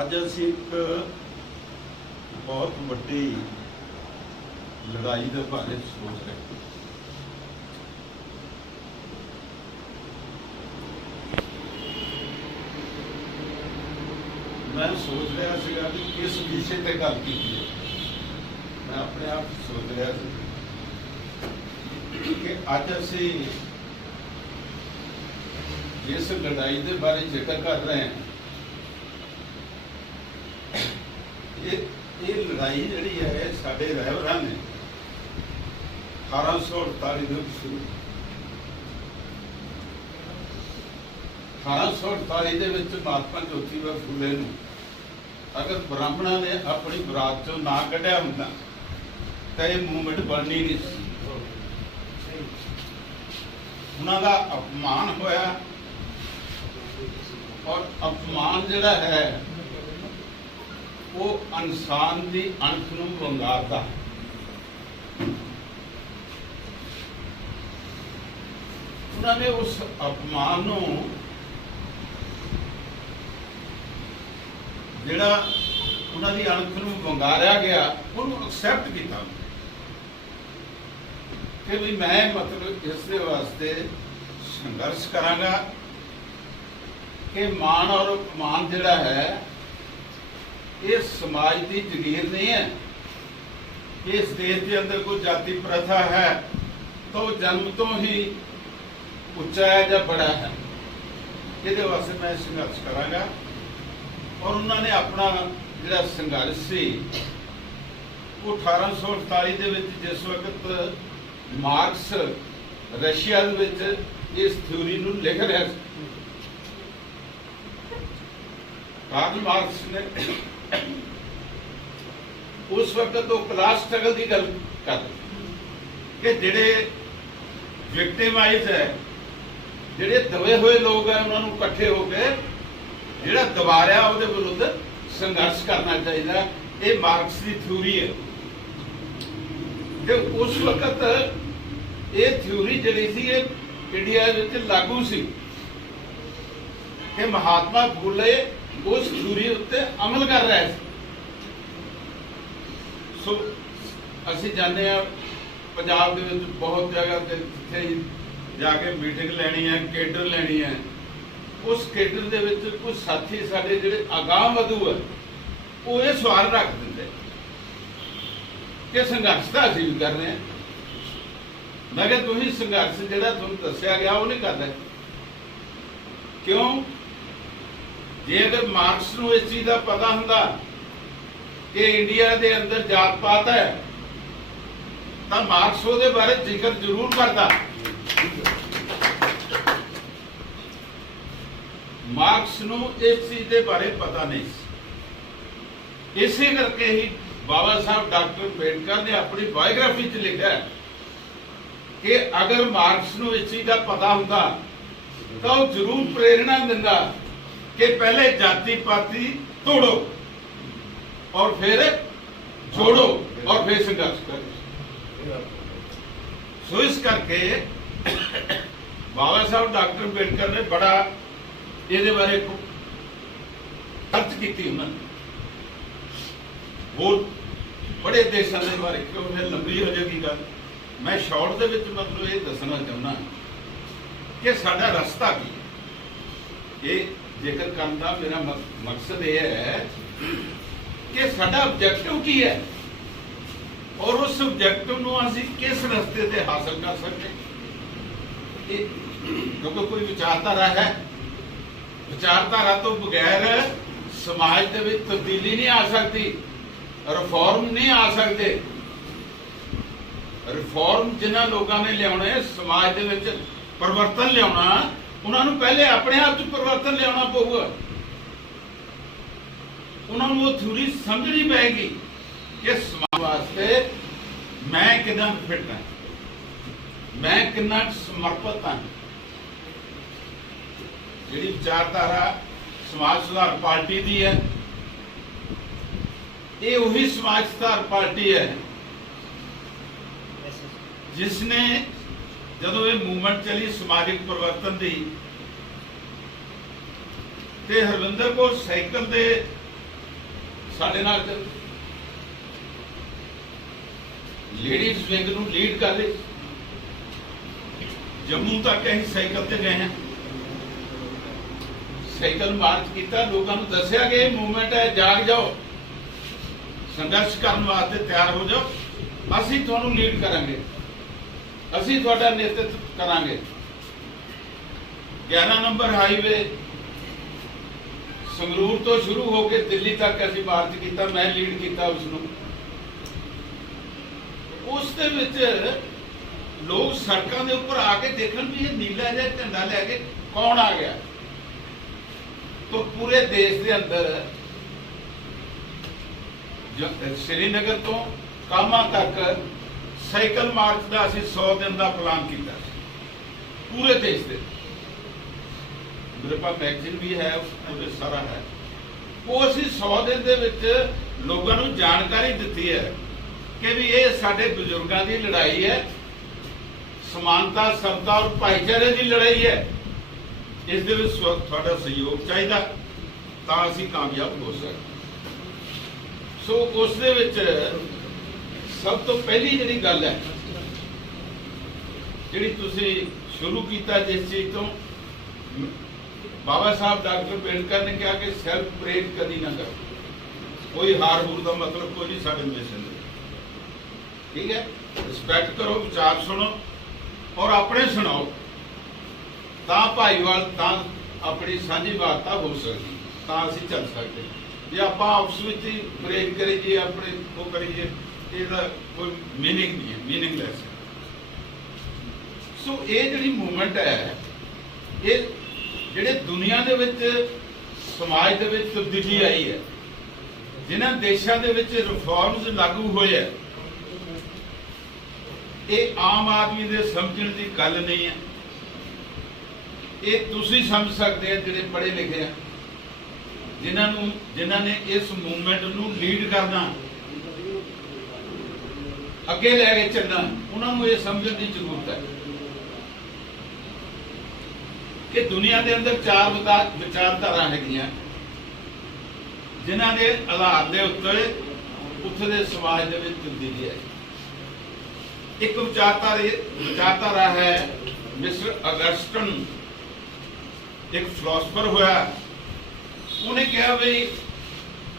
ਅੱਜ ਅਸੀਂ ਇੱਕ ਬਹੁਤ ਵੱਡੀ ਲੜਾਈ ਦੇ ਬਾਰੇ ਸੋਚ ਰਹੇ ਹਾਂ। मैं सोच रहा ਸੀਗਾ ਕਿ किस विषय ਤੇ ਗੱਲ ਕੀਤੀ ਹੈ। मैं अपने आप सोच रहा ਸੀ कि ਅੱਜ ਅਸੀਂ जिस लड़ाई के बारे जिक्र कर रहे हैं ये लड़ाई जी है साढ़े रहबरां ने 1848 में शुरू 1848 के महात्मा ज्योतिबा फुले नूं अगर ब्राह्मणों ने अपनी बरात चों ना कढ़िया हुंदा तो ये मूवमेंट बननी नहीं सी। उन्हां दा अपमान होया और अपमान जिहड़ा है वो इंसान की अणख नूं वंगारदा है। उन्होंने उस अपमान नूं जिहड़ा उन्हां दी अणख नूं वंगारिया गया उन्होंने एक्सैप्ट किया कि भी मैं मतलब इस वास्ते संघर्ष करांगा कि मान और अपमान जिहड़ा है ये समाज की जगीर नहीं है। इस देश के अंदर कोई जाति प्रथा है तो जन्म तो ही उच्चा है या बड़ा है। ये वास्ते मैं संघर्ष करांगा और उन्होंने अपना जिहड़ा संघर्ष सी वो 1848 दे विच जिस वक्त मार्क्स रशिया दे विच इस थ्योरी नूं लिख रहा सी। कार्ल मार्क्स ने उस वक्त तो क्लास स्ट्रगल की गल कर कि जिहड़े विक्टिमाइज है जिहड़े दबे हुए लोग हैं उन्होंने इकट्ठे होकर जिहड़ा दबा रहा उहदे विरुद्ध संघर्ष करना चाहिए। ये मार्क्स की थ्योरी है। तो उस वक्त ये थ्योरी जिहड़ी सी इंडिया विच लागू सी कि महात्मा फूले उस थ्योरी उत्ते अमल कर रहे थे। सो असीं जाने पंजाब दे विच बहुत जगह ते जिथे जाके मीटिंग लैनी है केडर लैनी है उस केडर दे विच कुछ साथी साडे जिहड़े अगाह वधू है वो ये सवाल रख दिंदे कि संघर्ष तो असीं भी कर रहे हैं। मैं कहा तुसीं संघर्ष जिहड़ा तुहानूं दस्सिया गया वो नहीं कर रहे क्यों? जे अगर मार्क्स नूं इस चीज़ का पता हुंदा कि इंडिया के अंदर जात पात है तो मार्क्स उहदे बारे जिक्र जरूर करता। मार्क्स नूं इस चीज़ के बारे पता नहीं सी। इसे करके ही बाबा साहब डॉक्टर अंबेडकर ने अपनी बायोग्राफी च लिखा है कि अगर मार्क्स नूं इस चीज़ का पता हुंदा तो जरूर प्रेरणा दिंदा कि पहले जाति पाति तोड़ो और फिर जोड़ो और फिर संघर्ष करो। सो इस करके बाबा साहब डॉक्टर अंबेडकर ने बड़ा ये बारे खर्च की उन्होंने वो बड़े देशों के बारे क्यों फिर लंबी हो जाएगी गल। मैं शॉर्ट दे विच मतलब ये दसना चाहना कि साडा रास्ता की ये जिक्र करने का मेरा मकसद ये है कि साडा ऑब्जेक्टिव की है और उस ऑब्जेक्टिव को असीं किस रास्ते से हासिल कर सकते। क्योंकि कोई विचारधारा है, विचारधारा तो बगैर समाज के विच तब्दीली नहीं आ सकती, रिफॉर्म नहीं आ सकते। रिफॉर्म जिन्हां लोगों ने लियाने समाज के विच परिवर्तन लियाना उन्होंने पहले अपने आप च परिवर्तन लिया पऊगा। उन्होंने वो थ्योरी समझनी पेगी कि समाज वास्ते मैं कितना फिट हाँ, मैं कितना समर्पित हाँ। जी विचारधारा समाज सुधार पार्टी की है ये वही समाज सुधार पार्टी है जिसने ਜਦੋਂ ਇਹ मूवमेंट चली समाजिक परिवर्तन की ते हरविंदर कौर साइकिल के ਸਾਡੇ ਨਾਲ ਚੱਲ, ਲੇਡੀਜ਼ ਵਿੰਗ ਨੂੰ ਲੀਡ ਕਰ ਲਈ। ਜੰਮੂ ਤੱਕ ਅਸੀਂ ਸਾਈਕਲ ਤੇ ਗਏ ਹਾਂ, ਸਾਈਕਲ ਮਾਰਚ ਕੀਤਾ, ਲੋਕਾਂ ਨੂੰ ਦੱਸਿਆ ਕਿ ਇਹ ਮੂਵਮੈਂਟ ਹੈ, ਜਾਗ ਜਾਓ, ਸੰਘਰਸ਼ ਕਰਨ ਵਾਸਤੇ ਤਿਆਰ ਹੋ ਜਾਓ, ਅਸੀਂ ਤੁਹਾਨੂੰ ਲੀਡ ਕਰਾਂਗੇ, ਅਸੀਂ ਤੁਹਾਡਾ ਨੇਤਰਤਵ ਕਰਾਂਗੇ। 11 ਨੰਬਰ ਹਾਈਵੇ ਸੰਗਰੂਰ ਤੋਂ ਸ਼ੁਰੂ ਹੋ ਕੇ ਦਿੱਲੀ ਤੱਕ ਅਸੀਂ ਮਾਰਚ ਕੀਤਾ, ਮੈਂ ਲੀਡ ਕੀਤਾ ਉਸ ਨੂੰ। ਉਸ ਦੇ ਵਿੱਚ ਲੋਕ ਸੜਕਾਂ ਦੇ ਉੱਪਰ ਆ ਕੇ ਦੇਖਣ ਵੀ ਇਹ ਨੀਲਾ ਜਿਹਾ ਝੰਡਾ ਲੈ ਕੇ ਕੌਣ ਆ ਗਿਆ। तो पूरे देश के अंदर श्रीनगर तो कामा तक साइकिल मार्च का असी 100 दिन का प्लान किया पूरे देश के। मेरे पास मैगजीन भी है, उसमें सारा है। वो असी 100 दिन के विच लोगों को जानकारी दी है कि भी ये साडे बजुर्गों की लड़ाई है, समानता समता और भाईचारे की लड़ाई है। इस दे विच तुहाडा सहयोग चाहिए तां असीं कामयाब हो सकते। सो उस दे विच सब तो पहली जिहड़ी गल है, जिहड़ी तुसीं शुरू कीता जिस चीज़ तो, बाबा साहब डॉक्टर अंबेडकर ने कहा कि सैल्फ प्रेज कदी ना करो, कोई हार हूर का मतलब कोई नहीं साडे मिशन दे। ठीक है, रिस्पैक्ट करो, विचार सुनो और अपने सुनाओ, ਤਾਂ ਭਾਈਵਾਲ ਤਾਂ ਆਪਣੀ ਸਾਂਝੀ ਵਾਰਤਾ ਹੋ ਸਕਦੀ, ਤਾਂ ਅਸੀਂ ਚੱਲ ਸਕਦੇ। ਜੇ ਆਪਾਂ ਆਪਸ ਵਿੱਚ ਹੀ ਬ੍ਰੇਕ ਕਰੀਏ, ਆਪਣੇ ਉਹ ਕਰੀਏ, ਇਹਦਾ ਕੋਈ ਮੀਨਿੰਗ ਨਹੀਂ ਹੈ, ਮੀਨਿੰਗਲੈਸ ਹੈ। ਸੋ ਇਹ ਜਿਹੜੀ ਮੂਵਮੈਂਟ ਹੈ, ਇਹ ਜਿਹੜੇ ਦੁਨੀਆ ਦੇ ਵਿੱਚ ਸਮਾਜ ਦੇ ਵਿੱਚ ਤਬਦੀਲੀ ਆਈ ਹੈ, ਜਿਨ੍ਹਾਂ ਦੇਸ਼ਾਂ ਦੇ ਵਿੱਚ ਰਿਫਾਰਮਸ ਲਾਗੂ ਹੋਏ ਹੈ, ਇਹ ਆਮ ਆਦਮੀ ਦੇ ਸਮਝਣ ਦੀ ਗੱਲ ਨਹੀਂ ਹੈ। ਇਹ ਤੁਸੀਂ ਸਮਝ ਸਕਦੇ ਆ ਜਿਹੜੇ ਪੜ੍ਹੇ ਲਿਖੇ ਆ, ਜਿਨ੍ਹਾਂ ਨੇ ਇਸ ਮੂਵਮੈਂਟ ਨੂੰ ਲੀਡ ਕਰਨਾ, ਅੱਗੇ ਲੈ ਕੇ ਚੱਲਣਾ, ਉਹਨਾਂ ਨੂੰ ਇਹ ਸਮਝਣ ਦੀ ਜ਼ਰੂਰਤ ਹੈ ਕਿ ਦੁਨੀਆ ਦੇ ਅੰਦਰ 4 ਵਿਚਾਰਧਾਰਾ ਹੈਗੀਆਂ, ਜਿਨ੍ਹਾਂ ਦੇ ਆਧਾਰ ਦੇ ਉੱਤੇ ਉੱਥੇ ਦੇ ਸਮਾਜ ਦੇ ਵਿੱਚ ਤਬਦੀਲੀ ਆਈ। ਇੱਕ ਵਿਚਾਰਧਾਰਾ ਹੈ ਮਿਸਟਰ ਅਗਸਟਨ, एक फिलोसफर होया, उन्हें कहा भाई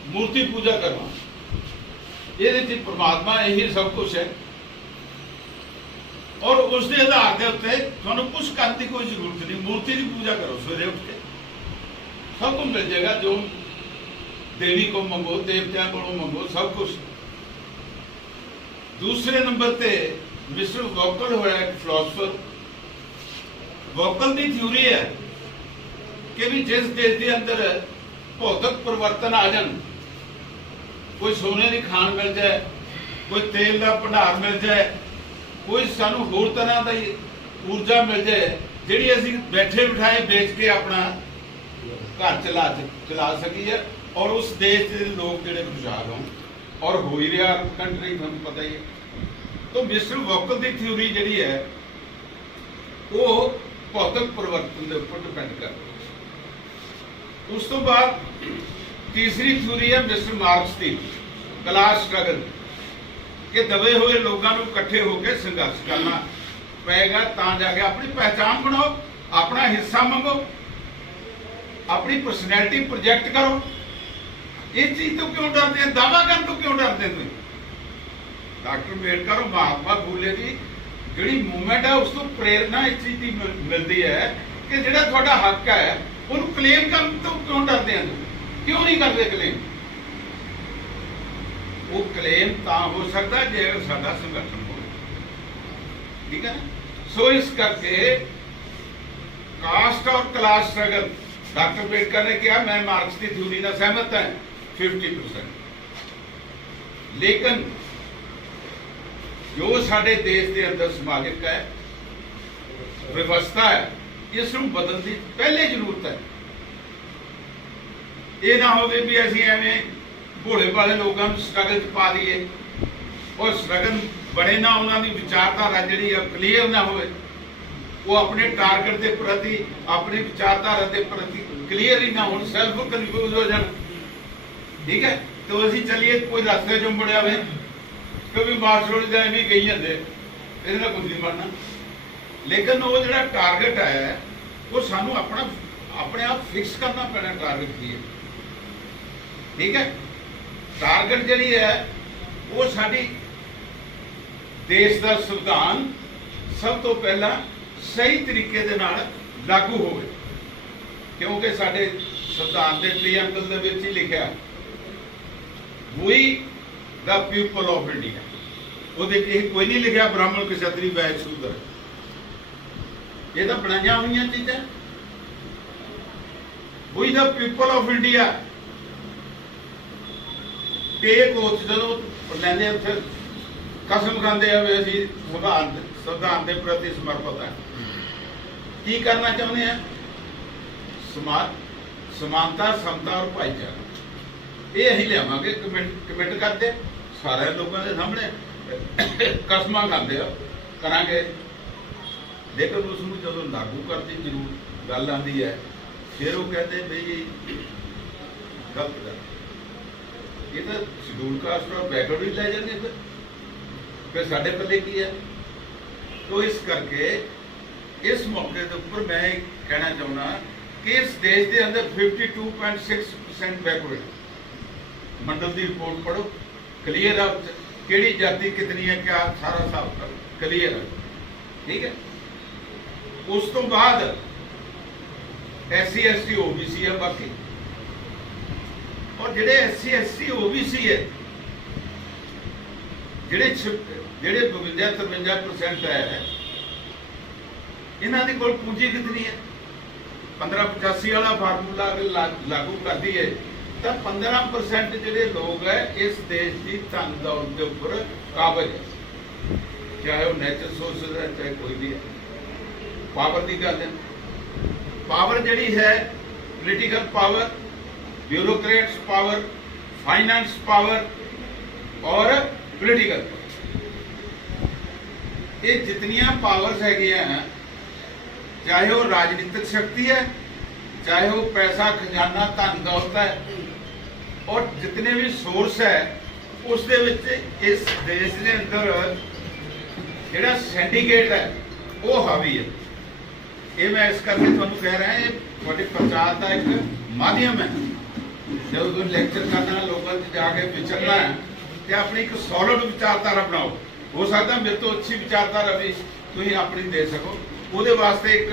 मूर्ति पूजा करना, ये परमात्मा यही सब कुछ है, और उसके आधार के उत्ते तुहानू कुछ करने की कोई जरूरत नहीं, मूर्ति की पूजा करो, सवेरे उठ के सब कुछ मिल जाएगा, जो देवी को मंगो, देवतिया को मंगो, सब कुछ। दूसरे नंबर पे मिस्टर वोकल होया, एक फिलोसफर। वोकल की थ्योरी है कि भी जिस देश के अंदर भौतिक परिवर्तन आ जाए, कोई सोने की खान मिल जाए, कोई तेल का भंडार मिल जाए, कोई सानू होर तरह की ऊर्जा मिल जाए, जिहड़ी असीं बैठे बिठाए बेच के अपना घर चला सकीए, और उस देश के लोग जिहड़े खुशहाल हों, और हो ही रहा कंट्री, तुहानू पता ही है। तो मिस्टर वोकल की थ्योरी जिहड़ी है वो भौतिक परिवर्तन के उपर डिपेंड करती। उस तो बाद तीसरी थ्योरी है मिस्टर मार्क्स की, क्लास स्ट्रगल, कि दबे हुए लोगों को इकट्ठे होकर संघर्ष करना पेगा, तां जाके अपनी पहचान बनाओ, अपना हिस्सा मंगो, अपनी पर्सनैलिटी प्रोजेक्ट करो। इस चीज तो क्यों डरते हैं, दावा करने तो क्यों डरते हैं? डॉक्टर अंबेडकर और महात्मा फूले की जी मूवमेंट है, उस तो प्रेरणा इस चीज की मिलती है कि जो थोड़ा हक है उन्होंने क्लेम करने तो क्यों डरते हैं, क्यों नहीं करते क्लेम? वो क्लेम तां हो सकता है जे साडा संगठन हो, ठीक है। सो इस करके कास्ट और क्लास स्ट्रगल, डॉक्टर अंबेडकर ने कहा मैं मार्क्स की थ्योरी का सहमत है 50%, लेकिन जो साडे देश के अंदर समाजिक है व्यवस्था है, इसनूं बदलने की पहले जरूरत है। ये ना हो भी असीं एवें भोले भाले लोगों को स्ट्रगल च पा दईए, और स्ट्रगल बने ना, उन्होंने विचारधारा जी क्लीयर ना हो, वो अपने टारगेट के प्रति, अपनी विचारधारा के प्रति क्लीयर ही ना हो, सैल्फ कन्फ्यूज हो जाए, ठीक है। तो असीं चलीए कोई रस्ते चों मुड़िया वे क्योंकि मास्टरों का एवं कही जाते ये कुछ नहीं बनना। लेकिन वो जो टारगेट है वो सानू अपना अपने आप फिक्स करना पैना टारगेट की है। ठीक है, टारगेट जी है वो साडी देश का संविधान सब तो पहला सही तरीके दे नाल लागू हो, क्योंकि साडे संविधान के प्रीएम्बल दे विच ही लिखा we the people of India. ਉਹਦੇ कोई नहीं लिखा ब्राह्मण क्षत्रिय वैश्य शूद्र, ये तो बनाई हुई चीज़ा। We the people of India take oath जो लैंदे फिर कसम खाते हैं भी असीं संविधान के प्रति समर्पित है। की करना चाहते हैं? समानता समता और भाईचारा ये असीं लियावांगे, कमिट करते सारे लोगों के सामने कसम खाते करांगे। लेकिन उसनूं जदों लागू करती जरूर गल आती है फिर वो कहते बई गलत गल, ये तो शेड्यूल कास्ट और बैकवर्ड ही लै जाते फिर साडे पल्ले की है। तो इस करके इस मौके के उपर मैं कहना चाहना कि इस देश के अंदर 52.6% बैकवर्ड। मंडल की रिपोर्ट पढ़ो, क्लीयर है किहड़ी जाति कितनी है, क्या सारा हिसाब क्लीयर है। ठीक है, उस तो बाद SC ST OBC है बाकी, और जिहड़े SC ST OBC है जिहड़े 52-53% है, इन्हां दी कोल पूंजी कितनी है? 1585 वाला फार्मूला लागू कर दी है तो 15% जिहड़े लोग है इस देश की धन दौलत के उपर काबज है, चाहे वो नेचुरल सोर्सेज है चाहे कोई भी है। पावर की गल है, पावर जिहड़ी है political power, bureaucrats power, finance power और पोलिटिकल पावर, ये जितनियां पावर्स है चाहे वो राजनीतिक शक्ति है चाहे वो पैसा खजाना धन दौलत है और जितने भी सोर्स है उस दे विच इस देश के अंदर जिहड़ा सिंडिकेट है वो हावी है। ये मैं इस करके तुहानूं कह रहा ये तुहाडे प्रचार का एक माध्यम है। जब तुम लैक्चर करना लोगों से जाके विचरना है तो अपनी एक सॉलिड विचारधारा बनाओ। हो सकता मेरे तो अच्छी विचारधारा भी तुम अपनी दे सको, वो वास्ते एक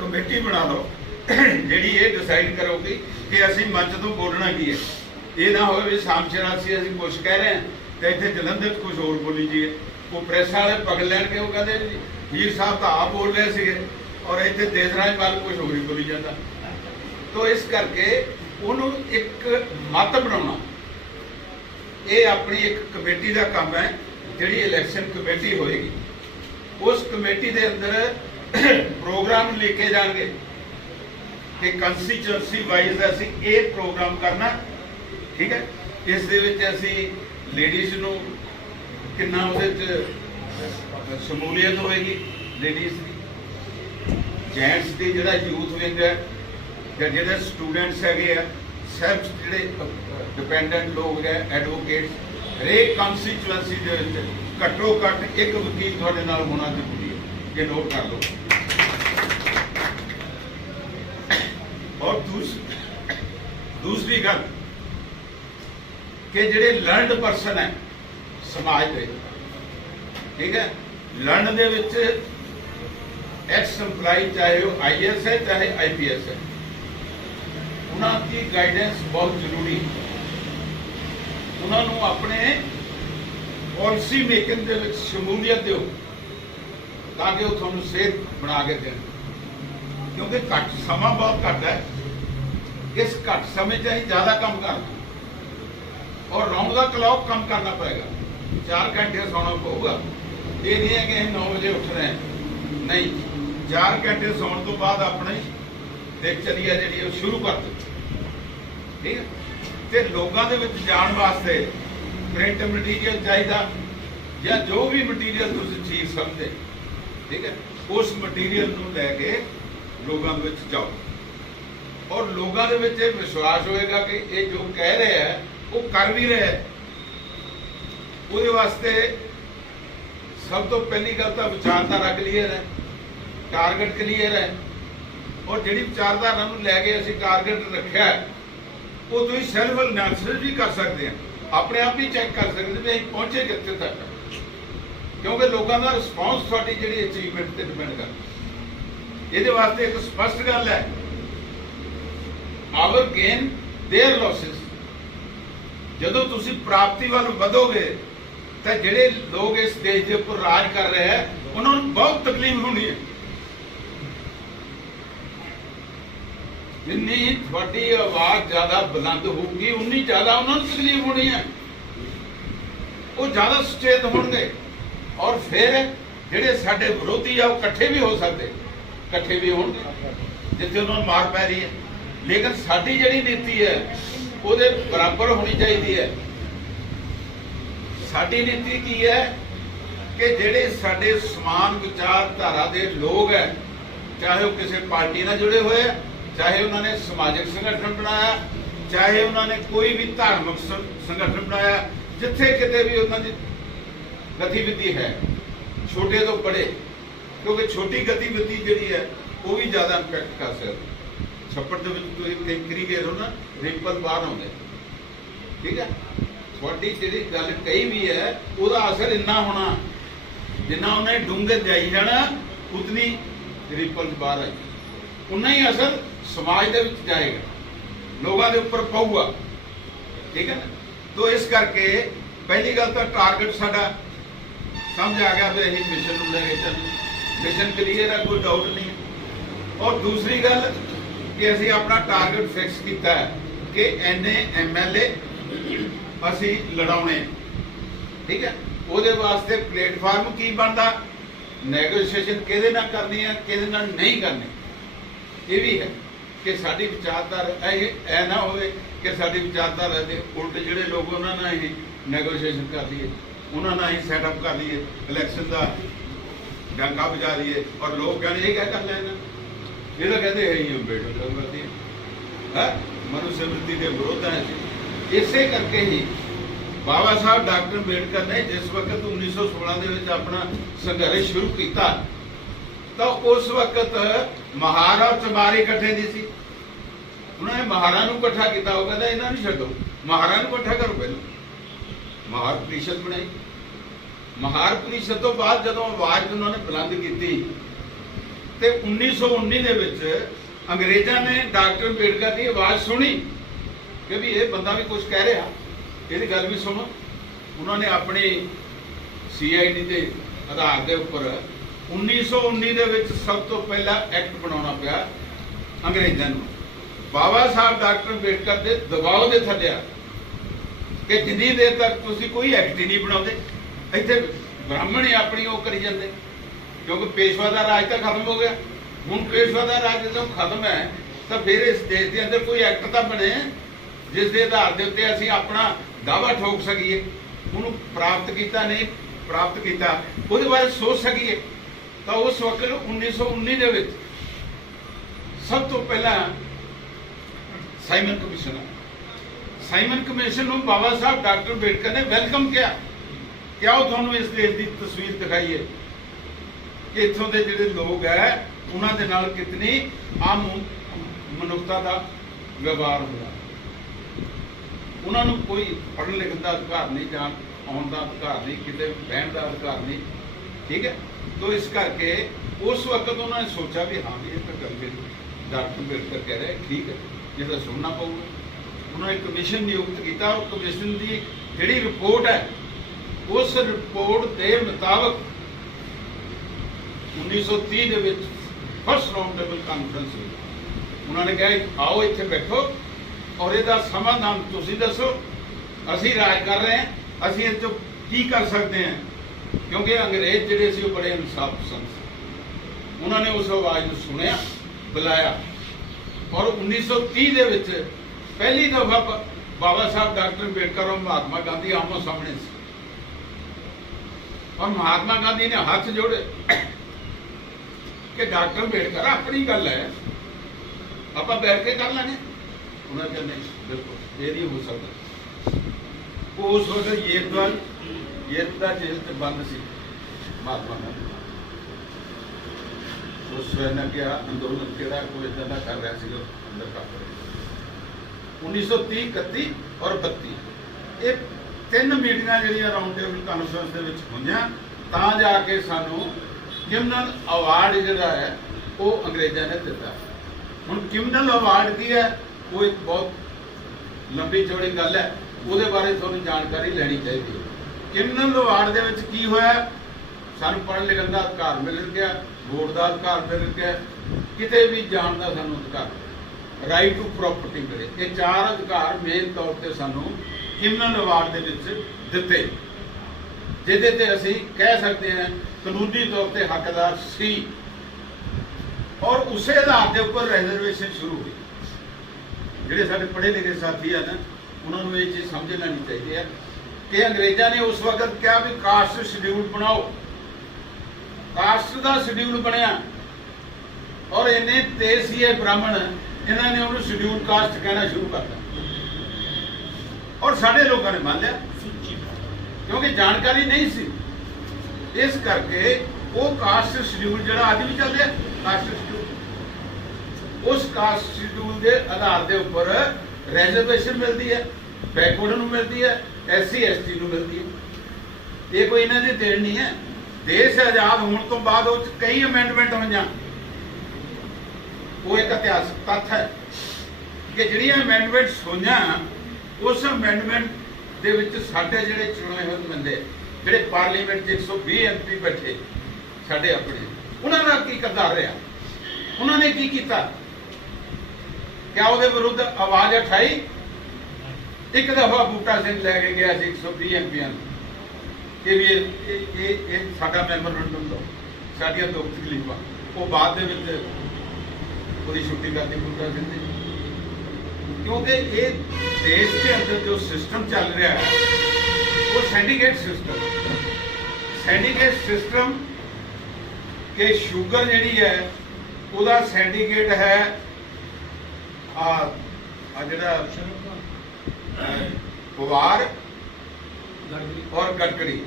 कमेटी बना लो ਜਿਹੜੀ ਇਹ डिसाइड करोगी कि ਅਸੀਂ मंच तो बोलना की है। ये ना हो भी शाम शरासी ਅਸੀਂ कुछ कह रहे हैं तो इतने जलंधर कुछ होर बोली जी, वो प्रेस वाले पकड़ लैन के वो कहते हीर साहब तो आप बोल रहे थे और इतने देसराज वाल कुछ होर ही बोली जाता। तो इस करके उन्होंने एक मत बनाना ये अपनी एक कमेटी का काम है जी इलैक्शन कमेटी होएगी। उस कमेटी के अंदर प्रोग्राम लेके जाएंगे कि कंस्टिट्यूएंसी वाइज असी ये प्रोग्राम करना। ठीक है, इस दे विच असी लेडीज़ नूं कितना उहदे शमूलीयत होएगी, लेडीज़ की, जेंट्स की, जिहड़ा यूथ विंग है या जिहड़े स्टूडेंट्स हैगे आ, सब जिहड़े डिपेंडेंट लोग है, एडवोकेट्स, हरेक कंस्टिट्यूएंसी दे विच घट्टो घट्ट एक वकील तुहाडे नाल होना जरूरी है, ये नोट कर लो। और दूसरी गल कि जिहड़े लर्नड परसन है समाज के, ठीक है, learn they which x employee चाहे वो IAS है चाहे IPS है, उन्होंने गाइडेंस बहुत जरूरी है। उन्होंने अपने पॉलिसी मेकिंग दे विच शमूलियत दो ताकि वो थोड़ा सेहत बना के दें, क्योंकि घट समा बहुत घट है। इस घट समय से ही ज़्यादा काम करना और राउंड द क्लॉक काम करना पड़ेगा। 4 घंटे सोना पड़ेगा, ये नहीं है कि हम 9 बजे उठ रहे हैं, नहीं, 4 घंटे सोने तो बाद अपनी दिनचर्या जी शुरू कर दो। ठीक है, तो लोगों के विच जाण वास्ते प्रिंट मटीरियल चाहिए या जो भी मटीरियल तुम चीज समझे, ठीक है, उस मटीरियल को लैके लोगों के जाओ और लोगों के विश्वास होएगा कि ये जो कह रहे हैं वो कर भी रहे। ਉਹਦੇ ਵਾਸਤੇ ਸਭ ਤੋਂ ਪਹਿਲੀ ਗੱਲ ਤਾਂ ਵਿਚਾਰਧਾਰਾ ਕਲੀਅਰ ਹੈ, ਟਾਰਗੇਟ ਕਲੀਅਰ ਹੈ, ਔਰ ਜਿਹੜੀ ਵਿਚਾਰਧਾਰਾ ਨੂੰ ਲੈ ਕੇ ਅਸੀਂ ਟਾਰਗੇਟ ਰੱਖਿਆ ਉਹ ਤੁਸੀਂ ਸੈਲਫ ਐਨਾਲਿਸਿਸ ਵੀ ਕਰ ਸਕਦੇ ਆ, ਆਪਣੇ ਆਪ ਹੀ ਚੈੱਕ ਕਰ ਸਕਦੇ ਵੀ ਅਸੀਂ ਪਹੁੰਚੇ ਕਿੱਥੇ ਤੱਕ, ਕਿਉਂਕਿ ਲੋਕਾਂ ਦਾ ਰਿਸਪੌਂਸ ਤੁਹਾਡੀ ਜਿਹੜੀ ਅਚੀਵਮੈਂਟ ਤੇ ਡਿਪੈਂਡ ਕਰਦਾ। ਇਹਦੇ ਵਾਸਤੇ ਇੱਕ ਸਪਸ਼ਟ ਗੱਲ ਹੈ, ਆਵਰ ਗੇਨ देयर लॉसेस। ਜਦੋਂ ਤੁਸੀਂ ਪ੍ਰਾਪਤੀ ਵੱਲ ਵਧੋਗੇ ਤਾਂ ਜਿਹੜੇ ਲੋਕ ਇਸ ਦੇਸ਼ ਦੇ ਉੱਪਰ ਰਾਜ ਕਰ ਰਹੇ ਹੈ ਉਹਨਾਂ ਨੂੰ ਬਹੁਤ ਤਕਲੀਫ ਹੋਣੀ ਹੈ। ਜਿੰਨੀ ਤੁਹਾਡੀ ਆਵਾਜ਼ ਜ਼ਿਆਦਾ ਬੁਲੰਦ ਹੋਊਗੀ ਉਨੀ ਜ਼ਿਆਦਾ ਉਹਨਾਂ ਨੂੰ ਤਕਲੀਫ ਹੋਣੀ ਹੈ, ਉਹ ਜ਼ਿਆਦਾ ਸੁਚੇਤ ਹੋਣਗੇ। ਔਰ ਫਿਰ ਜਿਹੜੇ ਸਾਡੇ ਵਿਰੋਧੀ ਆ ਉਹ ਇਕੱਠੇ ਵੀ ਹੋ ਸਕਦੇ, ਇਕੱਠੇ ਵੀ ਹੋਣਗੇ ਜਿੱਥੇ ਉਹਨਾਂ ਨੂੰ ਮਾਰ ਪੈ ਰਹੀ ਹੈ। ਲੇਕਿਨ ਸਾਡੀ ਜਿਹੜੀ ਨੀਤੀ ਹੈ ਉਹਦੇ ਬਰਾਬਰ ਹੋਣੀ ਚਾਹੀਦੀ ਹੈ। ਸਾਡੀ ਨੀਤੀ ਕੀ ਹੈ ਕਿ ਜਿਹੜੇ ਸਾਡੇ ਸਮਾਨ ਵਿਚਾਰਧਾਰਾ ਦੇ ਲੋਕ ਹੈ, ਚਾਹੇ ਉਹ ਕਿਸੇ ਪਾਰਟੀ ਨਾਲ ਜੁੜੇ ਹੋਏ ਹੈ, ਚਾਹੇ ਉਹਨਾਂ ਨੇ ਸਮਾਜਿਕ ਸੰਗਠਨ ਬਣਾਇਆ, ਚਾਹੇ ਉਹਨਾਂ ਨੇ ਕੋਈ ਵੀ ਧਾਰਮਿਕ ਸੰਗਠਨ ਬਣਾਇਆ, ਜਿੱਥੇ ਕਿਤੇ ਵੀ ਉਹਨਾਂ ਦੀ ਗਤੀਵਿਧੀ ਹੈ, ਛੋਟੇ ਤੋਂ ਬੜੇ, ਕਿਉਂਕਿ ਛੋਟੀ ਗਤੀਵਿਧੀ ਜਿਹੜੀ ਹੈ ਉਹ ਵੀ ਜ਼ਿਆਦਾ ਇੰਪੈਕਟ ਕਰ ਸਕਦੀ। ਛੱਪੜ ਦੇ ਵਿੱਚ ਤੁਸੀਂ ਟੈਂਕਰੀ ਗਏ ਹੋ ਨਾ, ਰਿਪਲ ਬਾਹਰ ਆਉਂਦੇ, ਠੀਕ ਹੈ। ਤੁਹਾਡੀ ਜਿਹੜੀ ਗੱਲ ਕਹੀ ਵੀ ਹੈ ਉਹਦਾ ਅਸਰ ਇੰਨਾ ਹੋਣਾ, ਜਿੰਨਾ ਉਹਨੇ ਡੂੰਘੇ ਜਾਈ ਜਾਣਾ ਉਤਨੀ ਰਿਪਲ ਬਾਹਰ ਆਈ, ਉਨਾ ਹੀ ਅਸਰ ਸਮਾਜ ਦੇ ਵਿੱਚ ਜਾਏਗਾ, ਲੋਕਾਂ ਦੇ ਉੱਪਰ ਪਊਗਾ, ਠੀਕ ਹੈ ਨਾ। ਤੋ ਇਸ ਕਰਕੇ ਪਹਿਲੀ ਗੱਲ ਤਾਂ ਟਾਰਗੇਟ ਸਾਡਾ ਸਮਝ ਆ ਗਿਆ ਵੀ ਅਸੀਂ ਮਿਸ਼ਨ ਨੂੰ ਲੈ ਕੇ ਚੱਲ, ਮਿਸ਼ਨ ਕਲੀਅਰ ਹੈ, ਕੋਈ ਡਾਊਟ ਨਹੀਂ। ਔਰ ਦੂਸਰੀ ਗੱਲ ਕਿ ਅਸੀਂ ਆਪਣਾ ਟਾਰਗੇਟ ਫਿਕਸ ਕੀਤਾ ਹੈ ਕਿ ਐਨੇ ਐਮਐਲਏ ਅਸੀਂ ਲੜਾਉਣੇ, ਠੀਕ ਹੈ। ਉਹਦੇ ਵਾਸਤੇ ਪਲੇਟਫਾਰਮ ਕੀ ਬਣਦਾ, ਨੈਗੋਸ਼ੀਏਸ਼ਨ ਕਿਹਦੇ ਨਾਲ ਕਰਨੀ ਹੈ, ਕਿਹਦੇ ਨਾਲ ਨਹੀਂ ਕਰਨੀ। ਇਹ ਵੀ ਹੈ ਕਿ ਸਾਡੀ ਵਿਚਾਰਧਾਰਾ ਇਹ ਨਾ ਹੋਵੇ ਕਿ ਸਾਡੀ ਵਿਚਾਰਧਾਰਾ ਦੇ ਉਲਟ ਜਿਹੜੇ ਲੋਕ ਉਹਨਾਂ ਨਾਲ ਹੀ ਨੈਗੋਸ਼ੀਏਸ਼ਨ ਕਰ ਲਈਏ, ਉਹਨਾਂ ਨਾਲ ਹੀ ਸੈਟਅਪ ਕਰ ਲਈਏ, ਇਲੈਕਸ਼ਨ ਦਾ ਡਾਂਗਾ ਵਜਾ ਲਈਏ ਔਰ ਲੋਕ ਕਹਿੰਦੇ ਇਹ ਕਿਆ ਕਰ ਲੈਣਾ, ਇਹ ਤਾਂ ਕਹਿੰਦੇ ਹੈ ਹੀ ਅੰਬੇਡਕਰ ਹੈ ਮਨੁ ਸਮਿਤੀ ਦੇ ਵਿਰੋਧ ਹੈ। ਇਸੇ ਕਰਕੇ ਹੀ ਬਾਬਾ ਸਾਹਿਬ ਡਾਕਟਰ ਅੰਬੇਡਕਰ ਨੇ ਜਿਸ ਵਕਤ 1916 ਦੇ ਵਿੱਚ ਆਪਣਾ ਸੰਘਰਸ਼ ਸ਼ੁਰੂ ਕੀਤਾ ਤਾਂ ਉਸ ਵਕਤ ਮਹਾਰਾ ਚਮਾਰੀ ਇਕੱਠੇ ਨਹੀਂ ਸੀ। ਉਹਨਾਂ ਨੇ ਮਹਾਰਾ ਨੂੰ ਇਕੱਠਾ ਕੀਤਾ, ਉਹ ਕਹਿੰਦਾ ਇਹਨਾਂ ਨੂੰ ਛੱਡੋ, ਮਹਾਰਾ ਨੂੰ ਇਕੱਠਾ ਕਰੋ। ਪਹਿਲਾਂ ਮਹਾਰ ਪ੍ਰੀਸ਼ਦ ਬਣਾਈ, ਮਹਾਰ ਪ੍ਰੀਸ਼ਦ ਤੋਂ ਬਾਅਦ ਜਦੋਂ ਆਵਾਜ਼ ਉਹਨਾਂ ਨੇ ਬੁਲੰਦ ਕੀਤੀ ਤੇ 1919 ਦੇ ਵਿੱਚ ਅੰਗਰੇਜ਼ਾਂ ਨੇ ਡਾਕਟਰ ਅੰਬੇਡਕਰ ਦੀ ਆਵਾਜ਼ ਸੁਣੀ ਕਿ ਵੀ ਇਹ ਬੰਦਾ ਵੀ ਕੁਝ ਕਹਿ ਰਿਹਾ, ਇਹਦੀ ਗੱਲ ਵੀ ਸੁਣੋ। ਉਹਨਾਂ ਨੇ ਆਪਣੀ CID ਦੇ ਆਧਾਰ ਦੇ ਉੱਪਰ 1919 ਦੇ ਵਿੱਚ ਸਭ ਤੋਂ ਪਹਿਲਾ ਐਕਟ ਬਣਾਉਣਾ ਪਿਆ ਅੰਗਰੇਜ਼ਾਂ ਨੂੰ, ਬਾਬਾ ਸਾਹਿਬ ਡਾਕਟਰ ਅੰਬੇਡਕਰ ਦੇ ਦਬਾਅ ਦੇ ਥੱਲੇ ਕਿ ਜਿੰਨੀ ਦੇਰ ਤੱਕ ਤੁਸੀਂ ਕੋਈ ਐਕਟ ਹੀ ਨਹੀਂ ਬਣਾਉਂਦੇ, ਇੱਥੇ ਬ੍ਰਾਹਮਣ ਹੀ ਆਪਣੀ ਉਹ ਕਰੀ ਜਾਂਦੇ, ਕਿਉਂਕਿ ਪੇਸ਼ਵਾ ਦਾ ਰਾਜ ਤਾਂ ਖਤਮ ਹੋ ਗਿਆ। ਹੁਣ ਪੇਸ਼ਵਾ ਦਾ ਰਾਜ ਜਦੋਂ ਖਤਮ ਹੈ ਤਾਂ ਫਿਰ ਇਸ ਦੇਸ਼ ਦੇ ਅੰਦਰ ਕੋਈ ਐਕਟ ਤਾਂ ਬਣੇ ਜਿਸ ਦੇ ਆਧਾਰ ਦੇ ਉੱਤੇ ਅਸੀਂ ਆਪਣਾ ਦਾਅਵਾ ਠੋਕ ਸਕੀਏ, ਉਹਨੂੰ ਪ੍ਰਾਪਤ ਕੀਤਾ ਨਹੀਂ ਪ੍ਰਾਪਤ ਕੀਤਾ ਉਹਦੇ ਬਾਰੇ ਸੋਚ ਸਕੀਏ। ਤਾਂ ਉਸ ਵਕਤ 1919 ਦੇ ਵਿੱਚ ਸਭ ਤੋਂ ਪਹਿਲਾਂ ਸਾਈਮਨ ਕਮਿਸ਼ਨ, ਸਾਈਮਨ ਕਮਿਸ਼ਨ ਨੂੰ ਬਾਬਾ ਸਾਹਿਬ ਡਾਕਟਰ ਅੰਬੇਡਕਰ ਨੇ ਵੈਲਕਮ ਕਿਹਾ ਕਿ ਆਓ ਤੁਹਾਨੂੰ ਇਸ ਦੇਸ਼ ਦੀ ਤਸਵੀਰ ਦਿਖਾਈਏ ਕਿ ਇੱਥੋਂ ਦੇ ਜਿਹੜੇ ਲੋਕ ਹੈ ਉਹਨਾਂ ਦੇ ਨਾਲ ਕਿਤਨੀ ਆਮ ਮਨੁੱਖਤਾ ਦਾ ਵਿਵਹਾਰ ਹੁੰਦਾ। ਉਹਨਾਂ ਨੂੰ ਕੋਈ ਪੜ੍ਹਨ ਲਿਖਣ ਦਾ ਅਧਿਕਾਰ ਨਹੀਂ, ਜਾਣ ਆਉਣ ਦਾ ਅਧਿਕਾਰ ਨਹੀਂ, ਕਿਤੇ ਬਹਿਣ ਦਾ ਅਧਿਕਾਰ ਨਹੀਂ, ਠੀਕ ਹੈ। ਤੋ ਇਸ ਕਰਕੇ ਉਸ ਵਕਤ ਉਹਨਾਂ ਨੇ ਸੋਚਿਆ ਵੀ ਹਾਂ ਵੀ ਇਹ ਤਾਂ ਗੱਲ ਡਾਕਟਰ ਅੰਬੇਡਕਰ ਕਹਿ ਰਹੇ ਠੀਕ ਹੈ, ਇਹ ਤਾਂ ਸੁਣਨਾ ਪਊਗਾ। ਉਹਨਾਂ ਨੇ ਕਮਿਸ਼ਨ ਨਿਯੁਕਤ ਕੀਤਾ ਔਰ ਕਮਿਸ਼ਨ ਦੀ ਜਿਹੜੀ ਰਿਪੋਰਟ ਹੈ ਉਸ ਰਿਪੋਰਟ ਦੇ ਮੁਤਾਬਕ 1930 ਦੇ ਵਿੱਚ ਫਸਟ ਰਾਉਂਡ ਟੇਬਲ ਕਾਨਫਰੰਸ ਹੋਈ। ਉਹਨਾਂ ਨੇ ਕਿਹਾ ਆਓ ਇੱਥੇ ਬੈਠੋ ਔਰ ਇਹਦਾ ਸਮਾਧਾਨ ਤੁਸੀਂ ਦੱਸੋ, ਅਸੀਂ ਰਾਜ ਕਰ ਰਹੇ ਹਾਂ, ਅਸੀਂ ਇਹ 'ਚੋਂ ਕੀ ਕਰ ਸਕਦੇ ਹਾਂ, ਕਿਉਂਕਿ ਅੰਗਰੇਜ਼ ਜਿਹੜੇ ਸੀ ਉਹ ਬੜੇ ਇਨਸਾਫ ਪਸੰਦ ਸੀ। ਉਹਨਾਂ ਨੇ ਉਸ ਆਵਾਜ਼ ਨੂੰ ਸੁਣਿਆ, ਬੁਲਾਇਆ ਔਰ 1930 ਦੇ ਵਿੱਚ ਪਹਿਲੀ ਦਫਾ ਬਾਬਾ ਸਾਹਿਬ ਡਾਕਟਰ ਅੰਬੇਡਕਰ ਔਰ ਮਹਾਤਮਾ ਗਾਂਧੀ ਆਮੋ ਸਾਹਮਣੇ ਸੀ ਔਰ ਮਹਾਤਮਾ ਗਾਂਧੀ ਨੇ ਹੱਥ ਜੋੜੇ ਕਿ ਡਾਕਟਰ ਅੰਬੇਡਕਰ ਆਪਣੀ ਗੱਲ ਹੈ, ਆਪਾਂ ਬੈਠ ਕੇ ਕਰ ਲੈਣੇ। ਉਹਨਾਂ ਕਹਿੰਦੇ ਬਿਲਕੁਲ ਇਹ ਨਹੀਂ ਹੋ ਸਕਦਾ, उस वक्त ये जेल च बंद सी महात्मा गांधी। उस ने क्या अंदोलन किहड़ा कोई इदां दा कर रहा सीगा अंदर काफर 1930 31 और 32 ये 3 मीटिंगां जिहड़ियां राउंड टेबल कॉन्फ्रेंस दे विच होईयां तां जाके सानू किमनल अवार्ड जिहड़ा है वो अंग्रेज़ां ने दिता। हुण किमनल अवार्ड की है वो एक बहुत लंबी चौड़ी गल है, ਉਹਦੇ बारे ਤੁਹਾਨੂੰ जानकारी ਲੈਣੀ ਚਾਹੀਦੀ है। किमनल अवार्ड ਦੇ ਵਿੱਚ ਕੀ ਹੋਇਆ, ਸਾਨੂੰ ਪੜ੍ਹਨ ਲਿਖਣ ਦਾ ਅਧਿਕਾਰ ਮਿਲ ਗਿਆ, ਵੋਟ ਦਾ ਅਧਿਕਾਰ ਮਿਲ ਗਿਆ, ਕਿਤੇ ਵੀ ਜਾਣ ਦਾ ਸਾਨੂੰ ਅਧਿਕਾਰ, ਰਾਈਟ ਟੂ ਪ੍ਰੋਪਰਟੀ ਮਿਲੇ। ਇਹ 4 ਅਧਿਕਾਰ ਮੇਨ ਤੌਰ ਤੇ ਸਾਨੂੰ ਕਿਮਨਲ ਅਵਾਰਡ ਦੇ ਵਿੱਚ ਦਿੱਤੇ, ਜਿਹਦੇ ਤੇ ਅਸੀਂ ਕਹਿ ਸਕਦੇ ਹਾਂ ਕਾਨੂੰਨੀ ਤੌਰ ਤੇ ਹੱਕਦਾਰ ਸੀ। ਔਰ ਉਸੇ ਆਧਾਰ ਦੇ ਉੱਪਰ ਰਿਜ਼ਰਵੇਸ਼ਨ ਸ਼ੁਰੂ ਹੋਈ। ਜਿਹੜੇ ਸਾਡੇ ਪੜ੍ਹੇ ਲਿਖੇ ਸਾਥੀ ਹਨ उन्होंने ये चीज़ समझ लेनी चाहिए कि अंग्रेजा ने उस वक्त क्या भी कास्ट शेड्यूल बनाओ, कास्ट का शेड्यूल बनया और इन्ने तेज सी है ब्राह्मण, इन्होंने उन्होंने शेड्यूल कास्ट कहना शुरू कर दिया और साढ़े लोगों ने मान लिया क्योंकि जानकारी नहीं सी। इस करके वो कास्ट शेड्यूल जो अज भी चल रहा कास्ट शेड्यूल, उस कास्ट शेड्यूल के आधार के उपर रिजर्वेशन मिलती है, बैकवर्ड नूं मिलती है, SC ST नूं मिलती है। ये कोई इन्हां दी देन नहीं है। देश आज़ाद होने तो बाद उस कई अमेंडमेंट होईयां, वो एक इतिहासक तथ्य है कि जिहड़ियां अमेंडमेंट्स होईयां उस अमेंडमेंट दे विच साडे जिहड़े चुणे होए बंदे जिहड़े पार्लीमेंट 'च 120 MP बैठे साडे अपने, उन्हां दा की किरदार रहा, उन्होंने की कीता, क्या वो विरुद्ध आवाज उठाई? एक दफा बूटा सिंह लैके गया 120 MP कि भी ये साडा मैमोरेंडम दो, साडियां दुख तकलीफां, वो बाद दे विच ओहदी छुट्टी करती बूटा सिंह दी, क्योंकि ये देश के अंदर जो सिस्टम चल रहा है वो सैंडीकेट सिस्टम के शुगर जिहड़ी है ਉਹਦਾ सैंडीकेट है पवार और गडकरी,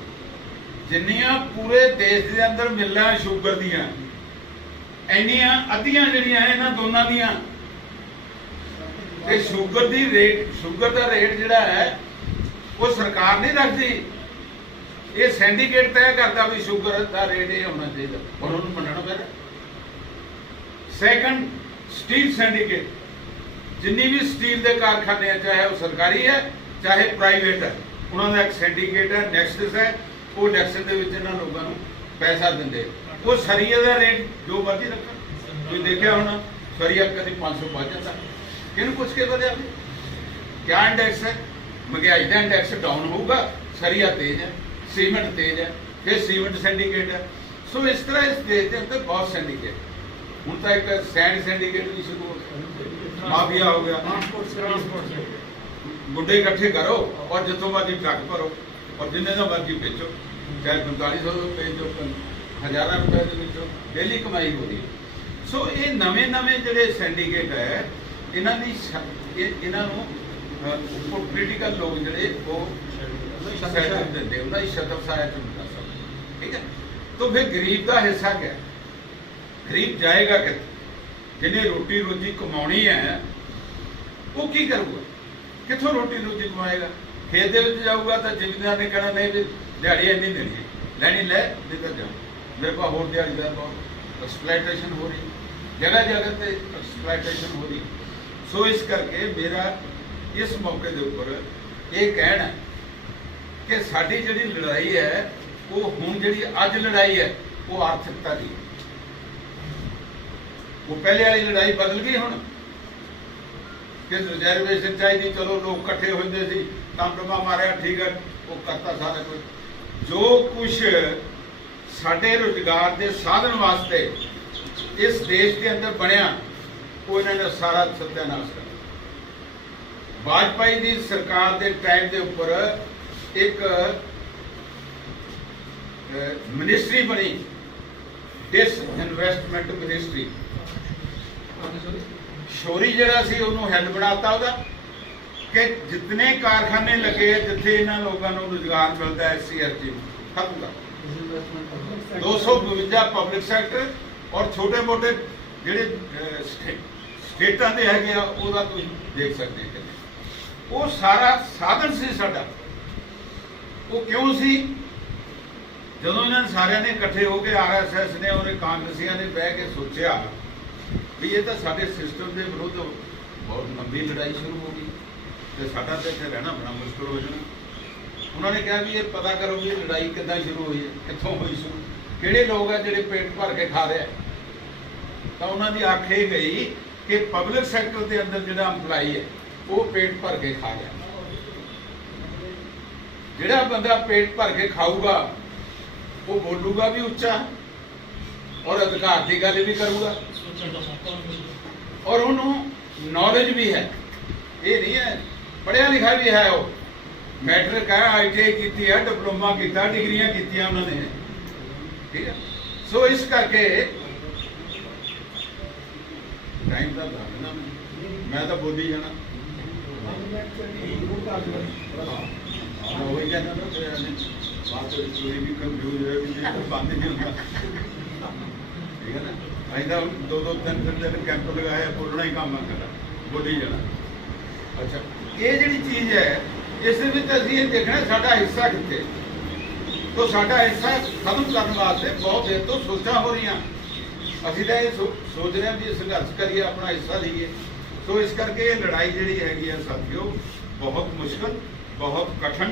जिन्नियां पूरे देश के अंदर मिलां शुगर दियां इन्नियां अद्धियां जिहड़ियां इन्हां दोनां दियां, ते शुगर दी रेट, शुगर दा रेट जिहड़ा है वो सरकार नहीं रखती, ये सैंडीकेट तय करता भी शुगर दा रेट ये होना चाहिए और उन्होंने मनना पैंदा। सैकंड, स्टील सैंडीकेट, जिन्नी भी स्टील के कारखाने चाहे वो सरकारी है चाहे प्राइवेट है, उन्होंने एक सैंडीकेट है, नैक्सस है, वो नैक्सस के इन्होंने लोगों को पैसा देंगे, वो सरिया का रेट जो मर्जी रख, कोई देखा होना सरिया कभी 500 पा जाता, किन कुछ के बदे क्या इंडैक्स है, महंगाई का इंडैक्स डाउन होगा, सरिया तेज है, सीमेंट तेज है, फिर सीमेंट सैंडीकेट है। सो इस तरह इस देश के अंदर बहुत सैंडीकेट, हुण तो एक सैंड सैंडीकेट भी शुरू हो, माफिया हो गया, गुड्डे इकट्ठे करो और जितों मर्जी ट्रक भरो और जिन्ने का मर्जी बेचो, चाहे 4500 बेचो, 1000 रुपए के डेली कमाई हो रही है। सो ये नवे नवे जिहड़े सैंडीकेट है इन्हों पोलिटिकल लोग जिहड़े वो देंगे, उन्होंने शतम सहायता मिलता सब, ठीक है। तो फिर गरीब का हिस्सा क्या, गरीब जाएगा कितने, जिन्हें रोटी रोजी कमानी है वो की करूगा, कितों रोटी रोजी कमाएगा? खेत के जाऊगा तो जिम्मेदार ने कहना नहीं भी दिहाड़ी इन्नी देनी, लैनी लै नहीं तो जाओ, मेरे को होर दिहाड़ीदार बहुत, एक्सप्लाइटेशन हो रही, जगह जगह पर एक्सप्लाइटेशन हो रही। सो इस करके मेरा इस मौके के उपर ये कहना है कि साडी जिहड़ी लड़ाई है वो हुण जिहड़ी अज लड़ाई है वो आर्थिकता की, वो पहले वाली लड़ाई बदल गई हुण कि रिजर्वेशन चाहिए, चलो लोग इकट्ठे होते थे, तंबा मारिया, ठीक है, वो करता सारा कुछ, जो कुछ साडे रोजगार के साधन वास्ते इस देश के अंदर बनया वो इन्होंने सारा सत्यानाश कर। वाजपेयी की सरकार के टाइम के उपर एक मिनिस्ट्री बनी, डिसइन्वेस्टमेंट मिनिस्ट्री, शोरी जरा सी उन्होंने हैड बनाता, कि जितने कारखाने लगे जिथे इन्होंने लोगों को रोजगार मिलता है SC/ST खत्म कर 252 पब्लिक सैक्टर और छोटे मोटे ਜਿਹੜੇ ਸਟੇਟਾਂ ਦੇ ਹੈਗੇ ਆ ਉਹਦਾ ਤੁਸੀਂ ਦੇਖ ਸਕਦੇ ਹੋ। ਉਹ ਸਾਰਾ ਸਾਧਨ ਸੀ ਸਾਡਾ। ਉਹ ਕਿਉਂ ਸੀ? ਜਦੋਂ ਇਹਨਾਂ ਸਾਰਿਆਂ ਨੇ ਇਕੱਠੇ ਹੋ ਕੇ RSS ਨੇ ਔਰ ਕਾਂਗਰਸੀਆਂ ਨੇ ਬਹਿ ਕੇ ਸੋਚਿਆ ਵੀ ਇਹ ਤਾਂ ਸਾਡੇ ਸਿਸਟਮ ਦੇ ਵਿਰੁੱਧ ਬਹੁਤ ਲੰਬੀ ਲੜਾਈ ਸ਼ੁਰੂ ਹੋ ਗਈ ਤੇ ਸਾਡਾ ਤਾਂ ਇੱਥੇ ਰਹਿਣਾ ਬੜਾ ਮੁਸ਼ਕਲ ਹੋ ਜਾਣਾ। ਉਹਨਾਂ ਨੇ ਕਿਹਾ ਵੀ ਇਹ ਪਤਾ ਕਰੋ ਵੀ ਇਹ ਲੜਾਈ ਕਿੱਦਾਂ ਸ਼ੁਰੂ ਹੋਈ ਹੈ, ਕਿੱਥੋਂ ਹੋਈ ਸ਼ੁਰੂ, ਕਿਹੜੇ ਲੋਕ ਆ ਜਿਹੜੇ ਪੇਟ ਭਰ ਕੇ ਖਾ ਰਹੇ ਆ। ਤਾਂ ਉਹਨਾਂ ਦੀ ਆਖ ਇਹ ਗਈ ਕਿ ਪਬਲਿਕ ਸੈਕਟਰ ਦੇ ਅੰਦਰ ਜਿਹੜਾ EMPLOYE ਹੈ ਉਹ ਪੇਟ ਭਰ ਕੇ ਖਾ ਗਿਆ। ਜਿਹੜਾ ਬੰਦਾ ਪੇਟ ਭਰ ਕੇ ਖਾਊਗਾ ਉਹ ਬੋਲੂਗਾ ਵੀ ਉੱਚਾ ਔਰ ਅਧਿਕਾਰ ਦੀ ਗੱਲ ਵੀ ਕਰੂਗਾ ਔਰ ਉਹਨੂੰ ਨੌਲੇਜ ਵੀ ਹੈ। ਇਹ ਨਹੀਂ ਹੈ ਪੜ੍ਹਿਆ ਲਿਖਿਆ ਵੀ ਹੈ, ਉਹ ਮੈਟ੍ਰਿਕ ਹੈ, ITI ਕੀਤੀ ਹੈ, ਡਿਪਲੋਮਾ ਕੀਤਾ, ਡਿਗਰੀਆਂ ਕੀਤੀਆਂ ਉਹਨਾਂ ਨੇ, ਠੀਕ ਹੈ। ਸੋ ਇਸ ਕਰਕੇ टाइम का ना मैं तो बोली जाना वही कहना ना बात स्टोरी भी कंफ्यूज है कि बंद नहीं होता, ठीक है ना। अं तो 2-3 दिन कैंप लगाया बोलना ही काम है, बोली जाना। अच्छा ये जी चीज़ है इस अभी देखना साडा हिस्सा कितने, तो साडा हिस्सा खत्म करने वास्ते बहुत देर तो सोचा हो रही। ਅਸੀਂ ਤਾਂ ਇਹ ਸੋਚ ਰਹੇ ਹਾਂ ਵੀ ਸੰਘਰਸ਼ ਕਰੀਏ, ਆਪਣਾ ਹਿੱਸਾ ਲਈਏ। ਸੋ ਇਸ ਕਰਕੇ ਇਹ ਲੜਾਈ ਜਿਹੜੀ ਹੈਗੀ ਆ ਸਾਥੀਓ ਬਹੁਤ ਮੁਸ਼ਕਲ, ਬਹੁਤ ਕਠਿਨ,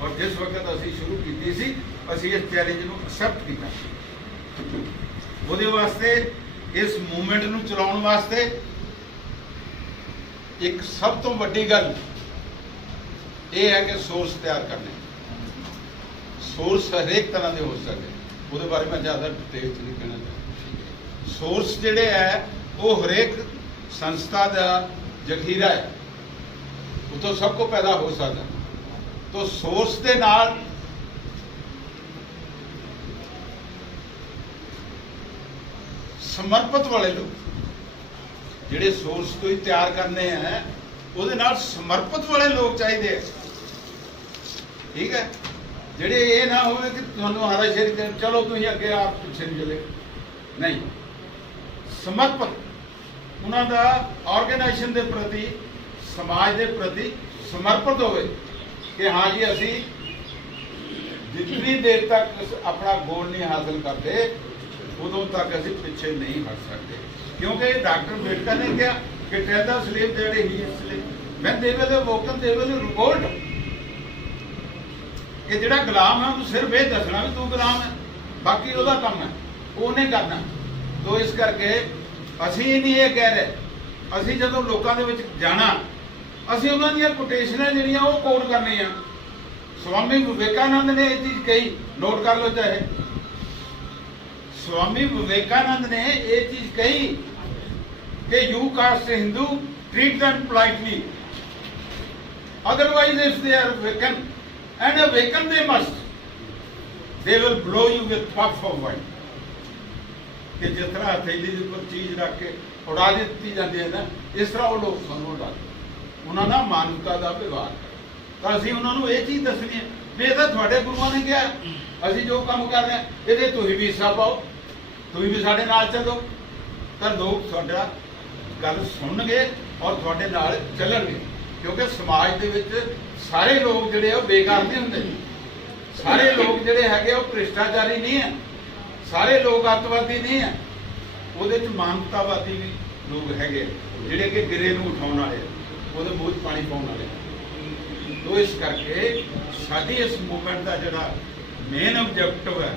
ਔਰ ਜਿਸ ਵਕਤ ਅਸੀਂ ਸ਼ੁਰੂ ਕੀਤੀ ਸੀ ਅਸੀਂ ਇਸ ਚੈਲੰਜ ਨੂੰ ਐਕਸੈਪਟ ਕੀਤਾ। ਉਹਦੇ ਵਾਸਤੇ ਇਸ ਮੂਵਮੈਂਟ ਨੂੰ ਚਲਾਉਣ ਵਾਸਤੇ ਇੱਕ ਸਭ ਤੋਂ ਵੱਡੀ ਗੱਲ ਇਹ ਹੈ ਕਿ ਸੋਰਸ ਤਿਆਰ ਕਰਨੇ। ਸੋਰਸ ਹਰੇਕ ਤਰ੍ਹਾਂ ਦੇ ਹੋ ਸਕਦੇ, ਉਹਦੇ ਬਾਰੇ ਮੈਂ ਜ਼ਿਆਦਾ ਡਿਟੇਲ 'ਚ ਨਹੀਂ ਕਹਿਣਾ ਚਾਹੁੰਦਾ। सोर्स जिहड़े है वो हरेक संस्था का जखीरा है, उतो सबको पैदा हो सकता। तो सोर्स के नाल समर्पित वाले लोग जिहड़े सोर्स तो ही तैयार करने हैं उहदे नाल समर्पित वाले लोग चाहिए, ठीक है। जिहड़े ये ना हो कि तुहानूं हरा शेरी चलो तुसीं अगे आप पिछे नहीं चले, नहीं। समर्पित उन्हां दा ऑर्गेनाइजेशन के प्रति, समाज के प्रति समर्पित होवे कि हाँ जी असी जितनी देर तक अपना गोल नहीं हासिल करते उदों तक असी पिछे नहीं हट सकते। क्योंकि डॉक्टर अम्बेडकर ने कहा कि tell the slave that he is slave when they will woken they will revolt. कि जिहड़ा गुलाम है उन्हें सिर्फ ये दसना भी तू गुलाम है, बाकी उहदा काम है उन्हें करना। तो इस करके असी नहीं ये कह रहे, असी जो लोगों के विच जाना असी उन्होंने दी कोटेशनां जिहड़ियां वो कोट करनी आ। स्वामी विवेकानंद ने ये चीज़ कही, नोट कर लो चाहे। स्वामी विवेकानंद ने ये चीज़ कही कि you caste Hindu treat them politely, otherwise if they are waken and awaken they must, they will blow you with puff of wine. कि जिस तरह हथेली के ऊपर चीज़ रख के उड़ा दी जाती है ना, इस तरह वो लोग सानू उड़ा उन्होंने मानवता का व्यवहार कर। तो असीं उन्होंने ये चीज़ दसनी है भी ये तुहाडे गुरुआं ने कहा, असीं जो काम कर रहे हैं ये तुसीं भी हिस्सा पाओ, तुसीं भी साडे नाल चलो। तो लोग तुहाडा गल सुनणगे और तुहाडे नाल चलणगे, क्योंकि समाज दे विच सारे लोग जिहड़े बेकार नहीं हुंदे, सारे लोग जिहड़े हैगे भ्रिष्टाचारी नहीं है, सारे लोग अतवादी नहीं है, वो मानवतावादी भी लोग है जिहड़े कि गिरे नूं उठाउण वाले, वो मूँह पानी पाउण वाले। तो इस करके साडी इस मूवमेंट का जिहड़ा मेन ऑब्जेक्टिव है,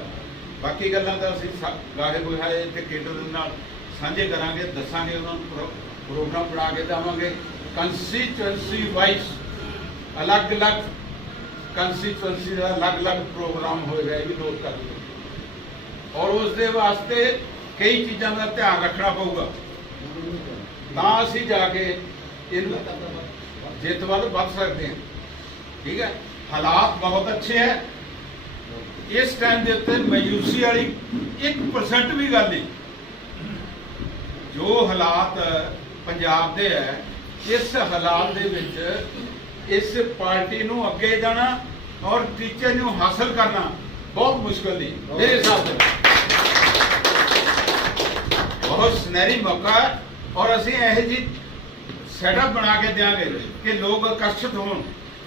बाकी गल्लां तां असीं गाहे गुहाए इत्थे केडर दे नाल साझे करांगे, दसांगे, उन्होंने प्रोग्राम बना के देवांगे। कंस्टीट्यूएंसी वाइज अलग अलग कंस्टीट्यूएंसी का अलग अलग प्रोग्राम होएगा, ये भी नोट कर लो। और उसके वास्ते कई चीज़ों का ध्यान रखना पऊगा, तां असीं जाके इन जित वाल बढ़ सकते हैं, ठीक है। हालात बहुत अच्छे हैं, इस टाइम के उत्ते मायूसी वाली 1% भी गल नहीं। जो हालात पंजाब दे है इस हालात दे विच इस पार्टी नूं अगे जाना और टीचे नूं हासिल करना बहुत मुश्किल नहीं मेरे हिसाब से। बहुत सुनहरी मौका है और असीं यह जी सैटअप बना के देंगे कि लोग आकर्षित होण,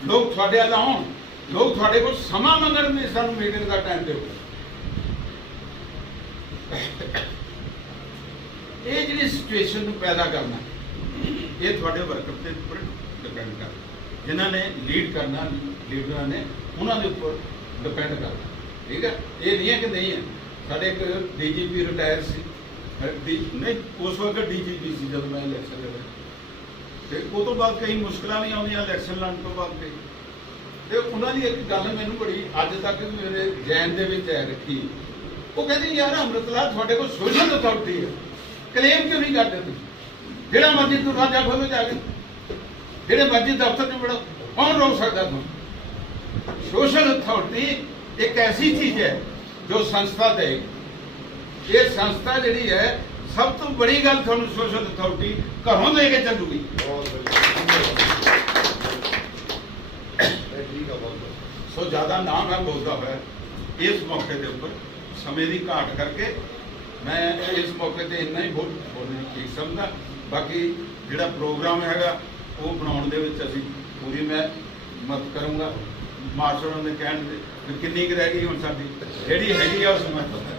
लोग तुहाडे अल आउण, लोग तुहाडे कोल समा मंगण भी सानूं मीटिंग का टाइम दिओ। ये जिहड़ी सिचुएशन नूं पैदा करना ये तुहाडे वर्कर के उपर डिपेंड करदा, जिन्हां ने लीड करना लीडरां ने उन्हां दे उपर डिपेंड करदा। ठीक है, ये नहीं है कि नहीं है। साडे एक DGP रिटायर सी नहीं उस वक्त DGP सी जब मैं इलैक्शन लड़ा ते उस तो बाद कई मुश्किलां भी आउंदियां इलैक्शन लड़न तो बाद कई ते उन्हां दी एक गल मैनूं बड़ी अज तक मेरे जैन दे विच है रखी। वो कहते यार अमृतलाल तुहाडे कोल सोशल अथॉरिटी है, क्लेम क्यों नहीं करते तुसीं? जिहड़ा मर्जी दरवाजा खोलो जाके, जिहड़े मर्जी दफ्तर च बड़ो, कौन रोक सकदा तुहानूं? सोशल अथॉरिटी एक ऐसी चीज है जो संस्था दे, ये संस्था जिहड़ी है सब तो बड़ी गल तुहानूं सोशल अथॉरिटी घरों दे के चलूगी। सो ज़्यादा ना मैं बोलता होया इस मौके के उपर समय की घाट करके मैं इस मौके पर इन्ना ही बोलना ठीक समझदा। बाकी जिहड़ा प्रोग्राम हैगा वो बनाउण दे विच असीं पूरी मैं मदद करूँगा। मार्शल ने कहण दे किन्नी क रह गई हुण साडी जिहड़ी हैगी आ उस मैं पता।